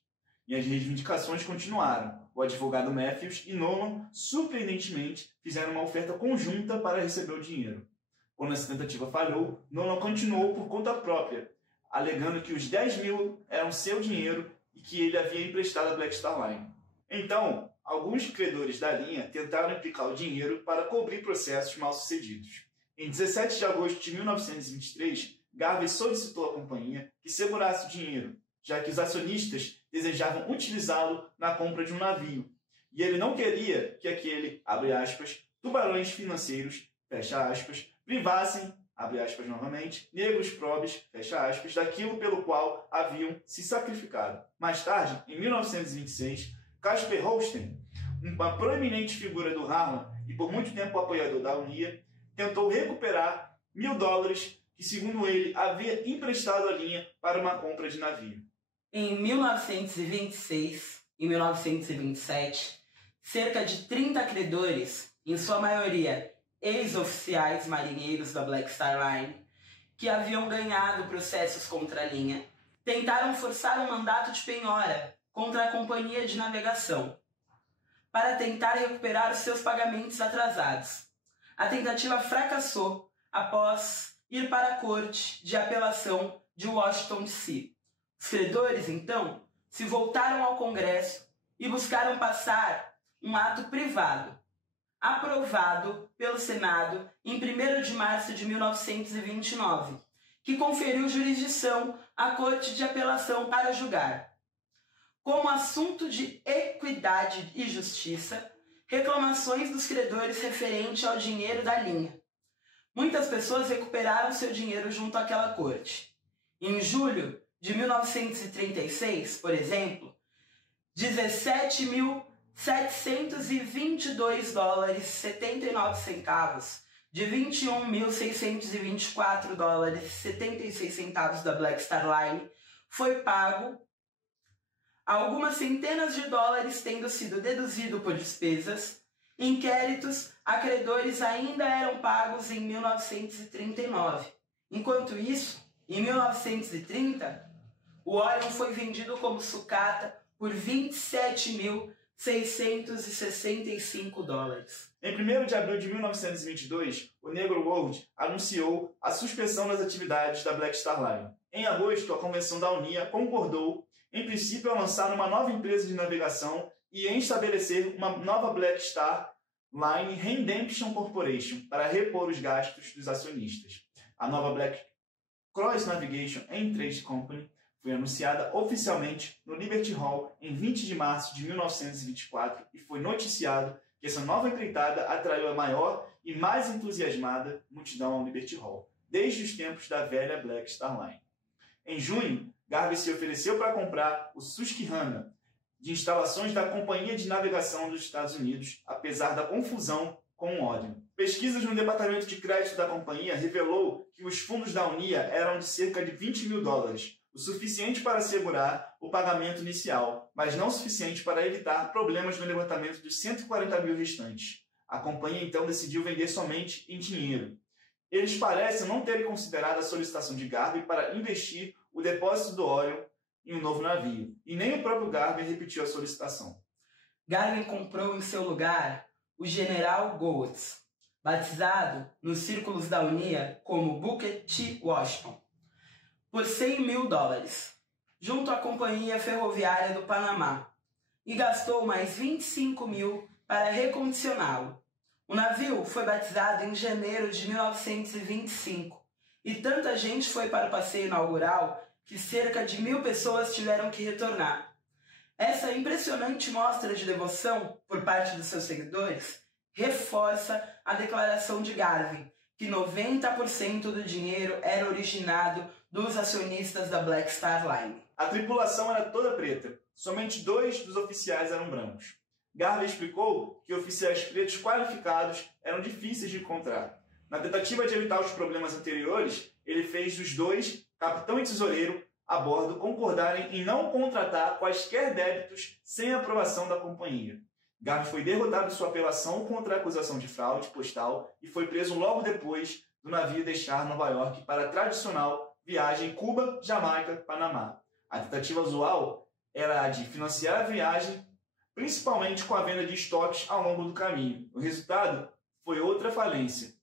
E as reivindicações continuaram. O advogado Matthews e Nolan, surpreendentemente, fizeram uma oferta conjunta para receber o dinheiro. Quando essa tentativa falhou, Nolan continuou por conta própria, alegando que os 10 mil eram seu dinheiro e que ele havia emprestado à Black Star Line. Então, alguns credores da linha tentaram implicar o dinheiro para cobrir processos mal-sucedidos. Em 17 de agosto de 1923, Garvey solicitou à companhia que segurasse o dinheiro, já que os acionistas desejavam utilizá-lo na compra de um navio, e ele não queria que aquele, abre aspas, tubarões financeiros, fecha aspas, privassem, abre aspas novamente, negros pobres, fecha aspas, daquilo pelo qual haviam se sacrificado. Mais tarde, em 1926, Casper Holstein, uma proeminente figura do Harlan e por muito tempo apoiador da UNIA, tentou recuperar $1.000 que, segundo ele, havia emprestado à linha para uma compra de navio. Em 1926 e 1927, cerca de 30 credores, em sua maioria ex-oficiais marinheiros da Black Star Line, que haviam ganhado processos contra a linha, tentaram forçar um mandato de penhora contra a companhia de navegação, para tentar recuperar os seus pagamentos atrasados. A tentativa fracassou após ir para a Corte de Apelação de Washington, D.C. Os credores, então, se voltaram ao Congresso e buscaram passar um ato privado, aprovado pelo Senado em 1º de março de 1929, que conferiu jurisdição à Corte de Apelação para julgar, como assunto de equidade e justiça, reclamações dos credores referente ao dinheiro da linha. Muitas pessoas recuperaram seu dinheiro junto àquela corte. Em julho de 1936, por exemplo, $17.722,79 de $21.624,76 da Black Star Line foi pago, algumas centenas de dólares tendo sido deduzido por despesas. Inquéritos a credores ainda eram pagos em 1939. Enquanto isso, em 1930, o Orion foi vendido como sucata por $27.665. Em 1º de abril de 1922, o Negro World anunciou a suspensão das atividades da Black Star Line. Em agosto, a convenção da UNIA concordou, em princípio, a lançar uma nova empresa de navegação e em estabelecer uma nova Black Star Line Redemption Corporation para repor os gastos dos acionistas. A nova Black Cross Navigation and Trade Company foi anunciada oficialmente no Liberty Hall em 20 de março de 1924 e foi noticiado que essa nova empreitada atraiu a maior e mais entusiasmada multidão ao Liberty Hall, desde os tempos da velha Black Star Line. Em junho, Garvey se ofereceu para comprar o Susquehanna, de instalações da Companhia de Navegação dos Estados Unidos, apesar da confusão com o Orion. Pesquisas no departamento de crédito da companhia revelou que os fundos da UNIA eram de cerca de $20 mil, o suficiente para assegurar o pagamento inicial, mas não suficiente para evitar problemas no levantamento dos $140 mil restantes. A companhia então decidiu vender somente em dinheiro. Eles parecem não terem considerado a solicitação de Garvey para investir o depósito do Orion em um novo navio, e nem o próprio Garvey repetiu a solicitação. Garvin comprou em seu lugar o General Goetz, batizado nos círculos da Unia como Booker T. Washington, por $100 mil, junto à Companhia Ferroviária do Panamá, e gastou mais 25 mil para recondicioná-lo. O navio foi batizado em janeiro de 1925 e tanta gente foi para o passeio inaugural que cerca de 1.000 pessoas tiveram que retornar. Essa impressionante mostra de devoção por parte dos seus seguidores reforça a declaração de Garvin, que 90% do dinheiro era originado dos acionistas da Black Star Line. A tripulação era toda preta, somente 2 dos oficiais eram brancos. Garvin explicou que oficiais pretos qualificados eram difíceis de encontrar. Na tentativa de evitar os problemas anteriores, ele fez dos 2, capitão e tesoureiro, a bordo concordarem em não contratar quaisquer débitos sem aprovação da companhia. Garvin foi derrotado em sua apelação contra a acusação de fraude postal e foi preso logo depois do navio deixar Nova York para a tradicional viagem Cuba-Jamaica-Panamá. A tentativa usual era a de financiar a viagem, principalmente com a venda de estoques ao longo do caminho. O resultado foi outra falência.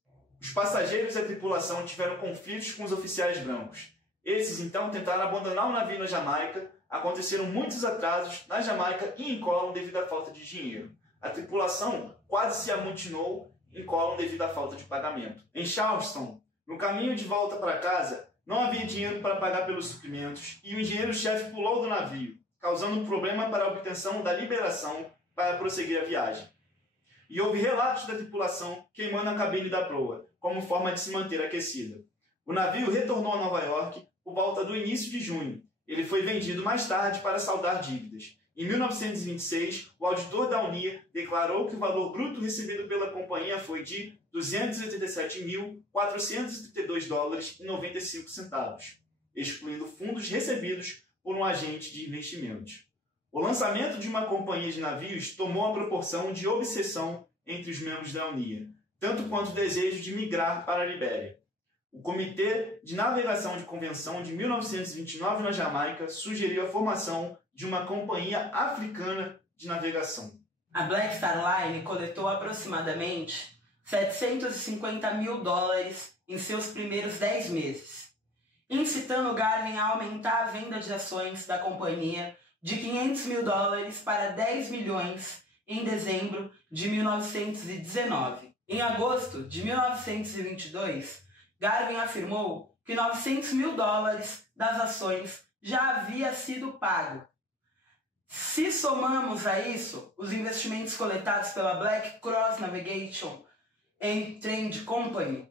Os passageiros e a tripulação tiveram conflitos com os oficiais brancos. Esses, então, tentaram abandonar o navio na Jamaica. Aconteceram muitos atrasos na Jamaica e em Colón devido à falta de dinheiro. A tripulação quase se amotinou em Colón devido à falta de pagamento. Em Charleston, no caminho de volta para casa, não havia dinheiro para pagar pelos suprimentos e o engenheiro-chefe pulou do navio, causando um problema para a obtenção da liberação para prosseguir a viagem. E houve relatos da tripulação queimando a cabine da proa, como forma de se manter aquecida. O navio retornou a Nova York por volta do início de junho. Ele foi vendido mais tarde para saldar dívidas. Em 1926, o auditor da Unia declarou que o valor bruto recebido pela companhia foi de $287.432,95, excluindo fundos recebidos por um agente de investimentos. O lançamento de uma companhia de navios tomou a proporção de obsessão entre os membros da Unia, tanto quanto o desejo de migrar para a Libéria. O Comitê de Navegação de Convenção de 1929 na Jamaica sugeriu a formação de uma companhia africana de navegação. A Black Star Line coletou aproximadamente $750 mil em seus primeiros 10 meses, incitando Garvin a aumentar a venda de ações da companhia de $500 mil para 10 milhões em dezembro de 1919. Em agosto de 1922, Garvin afirmou que $900 mil das ações já havia sido pago. Se somamos a isso os investimentos coletados pela Black Cross Navigation and Trade Company,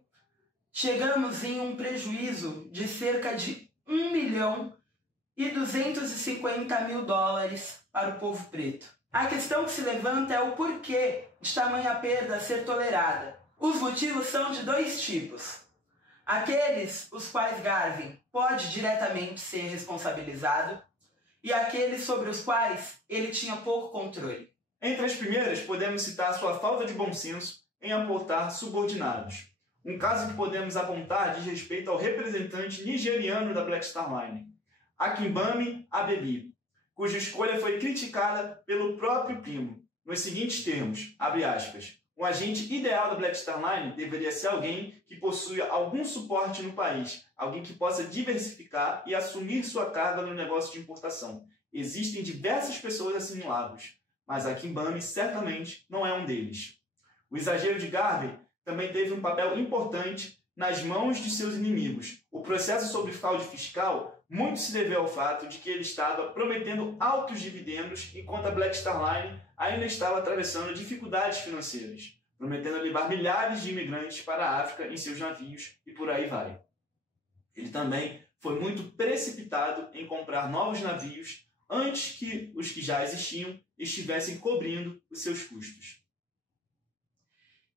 chegamos em um prejuízo de cerca de $1.250.000 para o povo preto. A questão que se levanta é o porquê de tamanha perda ser tolerada. Os motivos são de 2 tipos. Aqueles os quais Garvin pode diretamente ser responsabilizado e aqueles sobre os quais ele tinha pouco controle. Entre as primeiras, podemos citar sua falta de bom senso em aportar subordinados. Um caso que podemos apontar diz respeito ao representante nigeriano da Black Star Line, Akinbami Abebi, cuja escolha foi criticada pelo próprio primo, nos seguintes termos, abre aspas, um agente ideal da Black Star Line deveria ser alguém que possua algum suporte no país, alguém que possa diversificar e assumir sua carga no negócio de importação. Existem diversas pessoas assimiláveis, mas Akinbami certamente não é um deles. O exagero de Garvin também teve um papel importante nas mãos de seus inimigos. O processo sobre fraude fiscal muito se deveu ao fato de que ele estava prometendo altos dividendos enquanto a Black Star Line ainda estava atravessando dificuldades financeiras, prometendo levar milhares de imigrantes para a África em seus navios e por aí vai. Ele também foi muito precipitado em comprar novos navios antes que os que já existiam estivessem cobrindo os seus custos.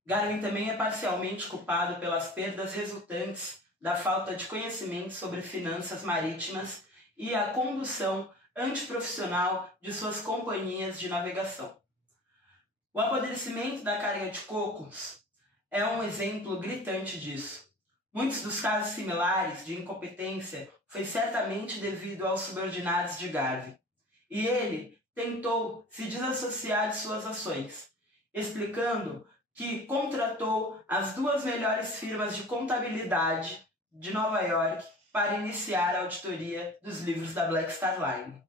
Garvin também é parcialmente culpado pelas perdas resultantes da falta de conhecimento sobre finanças marítimas e a condução antiprofissional de suas companhias de navegação. O apodrecimento da carga de cocos é um exemplo gritante disso. Muitos dos casos similares de incompetência foi certamente devido aos subordinados de Garvin, e ele tentou se desassociar de suas ações, explicando que contratou as 2 melhores firmas de contabilidade de Nova York para iniciar a auditoria dos livros da Black Star Line.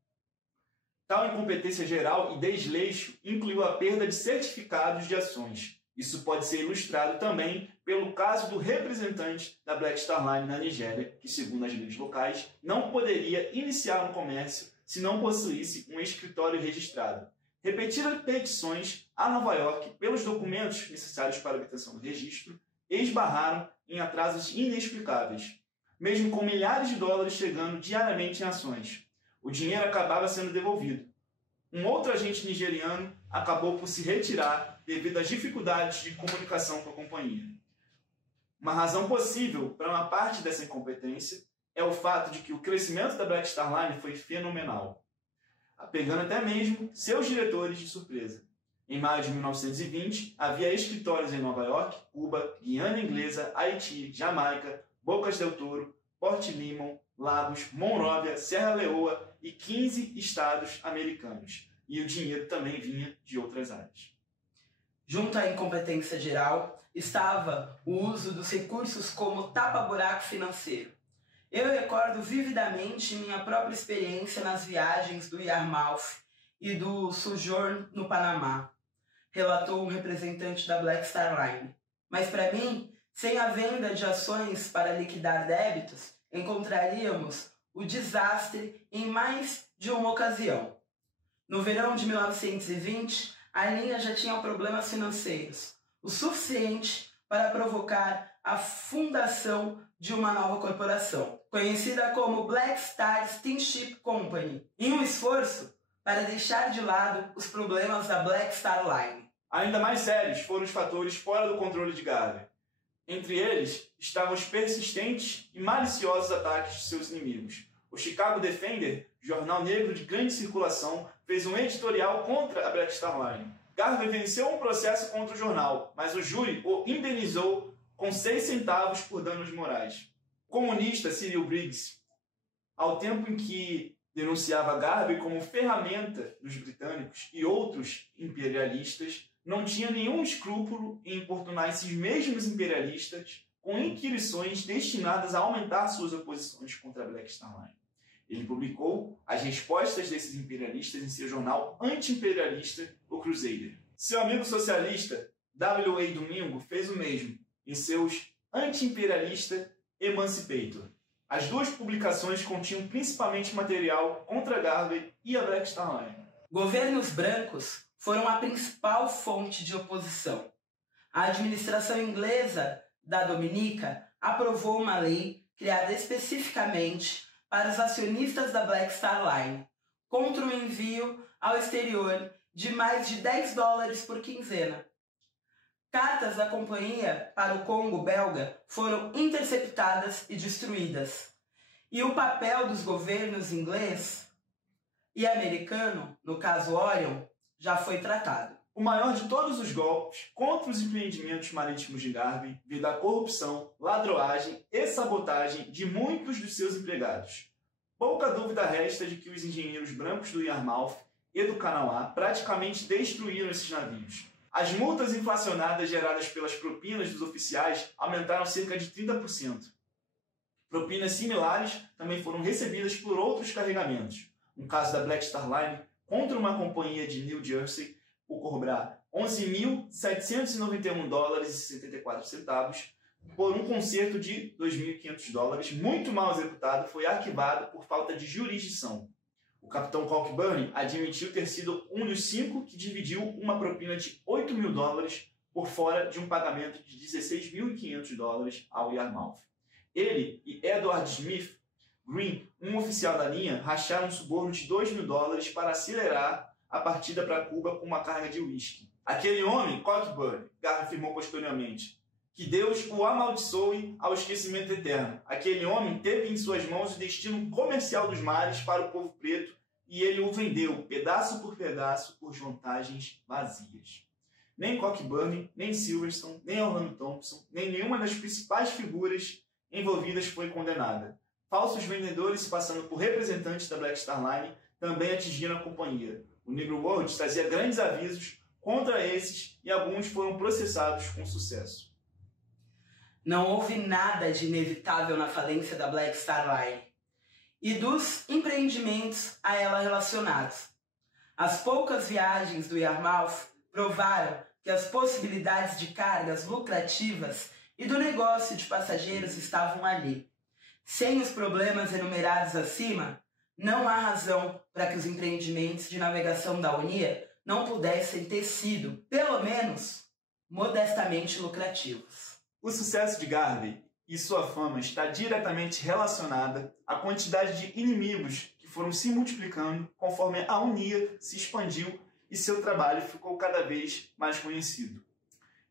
Tal incompetência geral e desleixo incluiu a perda de certificados de ações. Isso pode ser ilustrado também pelo caso do representante da Black Star Line na Nigéria, que, segundo as leis locais, não poderia iniciar um comércio se não possuísse um escritório registrado. Repetidas petições a Nova York pelos documentos necessários para a obtenção do registro esbarraram em atrasos inexplicáveis, mesmo com milhares de dólares chegando diariamente em ações. O dinheiro acabava sendo devolvido. Um outro agente nigeriano acabou por se retirar devido às dificuldades de comunicação com a companhia. Uma razão possível para uma parte dessa incompetência é o fato de que o crescimento da Black Star Line foi fenomenal, pegando até mesmo seus diretores de surpresa. Em maio de 1920, havia escritórios em Nova York, Cuba, Guiana Inglesa, Haiti, Jamaica, Bocas del Toro, Port Limon, Lagos, Monróvia, Serra Leoa e 15 estados americanos. E o dinheiro também vinha de outras áreas. Junto à incompetência geral, estava o uso dos recursos como tapa-buraco financeiro. Eu recordo vividamente minha própria experiência nas viagens do Yarmouth e do Sojourn no Panamá, relatou um representante da Black Star Line. Mas para mim, sem a venda de ações para liquidar débitos, encontraríamos o desastre em mais de uma ocasião. No verão de 1920, a linha já tinha problemas financeiros, o suficiente para provocar a fundação de uma nova corporação, conhecida como Black Star Steamship Company, em um esforço para deixar de lado os problemas da Black Star Line. Ainda mais sérios foram os fatores fora do controle de Garvey. Entre eles estavam os persistentes e maliciosos ataques de seus inimigos. O Chicago Defender, jornal negro de grande circulação, fez um editorial contra a Black Star Line. Garvey venceu um processo contra o jornal, mas o júri o indenizou com 6 centavos por danos morais. O comunista Cyril Briggs, ao tempo em que denunciava Garvey como ferramenta dos britânicos e outros imperialistas, não tinha nenhum escrúpulo em importunar esses mesmos imperialistas com inquirições destinadas a aumentar suas oposições contra a Black Star Line. Ele publicou as respostas desses imperialistas em seu jornal anti-imperialista, o Crusader. Seu amigo socialista, W.A. Domingo, fez o mesmo em seus anti-imperialista Emancipator. As 2 publicações continham principalmente material contra Garvey e a Black Star Line. Governos brancos foram a principal fonte de oposição. A administração inglesa da Dominica aprovou uma lei criada especificamente para os acionistas da Black Star Line, contra o envio ao exterior de mais de $10 por quinzena. Cartas da companhia para o Congo belga foram interceptadas e destruídas. E o papel dos governos inglês e americano, no caso Orion, já foi tratado. O maior de todos os golpes contra os empreendimentos marítimos de Garvey veio da corrupção, ladroagem e sabotagem de muitos dos seus empregados. Pouca dúvida resta de que os engenheiros brancos do Yarmouth e do Kanawha praticamente destruíram esses navios. As multas inflacionadas geradas pelas propinas dos oficiais aumentaram cerca de 30%. Propinas similares também foram recebidas por outros carregamentos. No caso da Black Star Line, contra uma companhia de New Jersey, por cobrar $11.791,74 por um conserto de $2.500, muito mal executado, foi arquivado por falta de jurisdição. O capitão Cockburn admitiu ter sido um dos 5 que dividiu uma propina de $8.000 por fora de um pagamento de $16.500 ao Yarmouth. Ele e Edward Smith Green, um oficial da linha, racharam um suborno de $2.000 para acelerar a partida para Cuba com uma carga de uísque. Aquele homem, Cockburn, Garvey afirmou posteriormente, que Deus o amaldiçoe ao esquecimento eterno. Aquele homem teve em suas mãos o destino comercial dos mares para o povo preto e ele o vendeu, pedaço por vantagens vazias. Nem Cockburn, nem Silverstone, nem Orlando Thompson, nem nenhuma das principais figuras envolvidas foi condenada. Falsos vendedores se passando por representantes da Black Star Line também atingiram a companhia. O Negro World trazia grandes avisos contra esses e alguns foram processados com sucesso. Não houve nada de inevitável na falência da Black Star Line e dos empreendimentos a ela relacionados. As poucas viagens do Yarmouth provaram que as possibilidades de cargas lucrativas e do negócio de passageiros estavam ali. Sem os problemas enumerados acima, não há razão para que os empreendimentos de navegação da Unia não pudessem ter sido, pelo menos, modestamente lucrativos. O sucesso de Garvey e sua fama está diretamente relacionada à quantidade de inimigos que foram se multiplicando conforme a Unia se expandiu e seu trabalho ficou cada vez mais conhecido.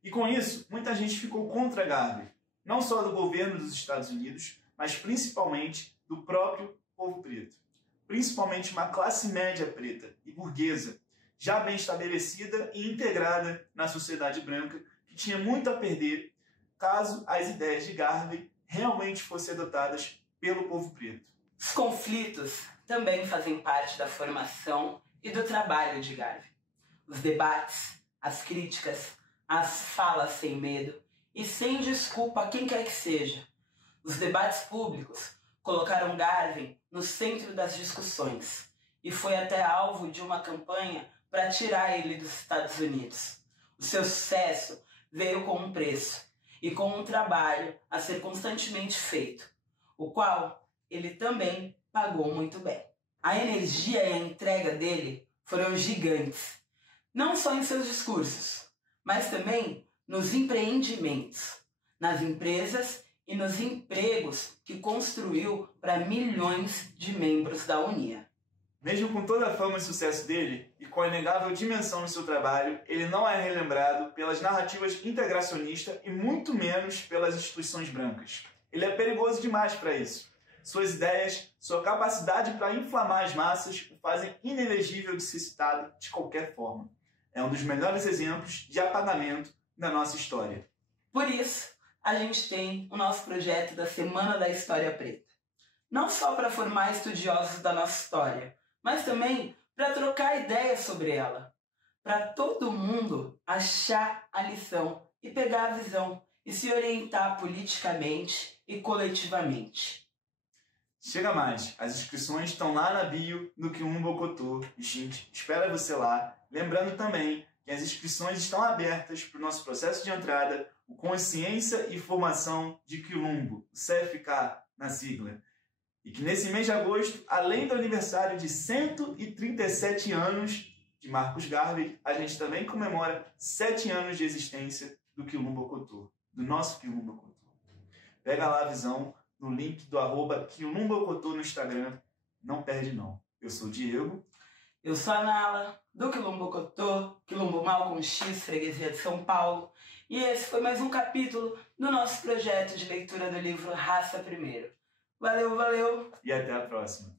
E com isso, muita gente ficou contra Garvey, não só do governo dos Estados Unidos, mas principalmente do próprio povo preto. Principalmente uma classe média preta e burguesa, já bem estabelecida e integrada na sociedade branca, que tinha muito a perder caso as ideias de Garvey realmente fossem adotadas pelo povo preto. Os conflitos também fazem parte da formação e do trabalho de Garvey. Os debates, as críticas, as falas sem medo e sem desculpa a quem quer que seja. Os debates públicos colocaram Garvey no centro das discussões e foi até alvo de uma campanha para tirar ele dos Estados Unidos. O seu sucesso veio com um preço e com um trabalho a ser constantemente feito, o qual ele também pagou muito bem. A energia e a entrega dele foram gigantes, não só em seus discursos, mas também nos empreendimentos, nas empresas e nos empregos que construiu para milhões de membros da Unia. Mesmo com toda a fama e sucesso dele, e com a inegável dimensão no seu trabalho, ele não é relembrado pelas narrativas integracionistas e muito menos pelas instituições brancas. Ele é perigoso demais para isso. Suas ideias, sua capacidade para inflamar as massas o fazem inelegível de ser citado de qualquer forma. É um dos melhores exemplos de apagamento da nossa história. Por isso, a gente tem o nosso projeto da Semana da História Preta. Não só para formar estudiosos da nossa história, mas também para trocar ideias sobre ela. Para todo mundo achar a lição e pegar a visão e se orientar politicamente e coletivamente. Chega mais, as inscrições estão lá na bio do Quilombo Ocotô e a gente espera você lá. Lembrando também que as inscrições estão abertas para o nosso processo de entrada, o Consciência e Formação de Quilombo, o CFK na sigla. E que nesse mês de agosto, além do aniversário de 137 anos de Marcus Garvey, a gente também comemora 7 anos de existência do Quilombo Ocotô, do nosso Quilombo Ocotô. Pega lá a visão no link do @Quilombo Ocotô no Instagram. Não perde não. Eu sou o Diego. Eu sou a Nala, do Quilombo Ocotô, Quilombo Mal com X, freguesia de São Paulo. E esse foi mais um capítulo do nosso projeto de leitura do livro Raça Primeiro. Valeu, valeu! E até a próxima.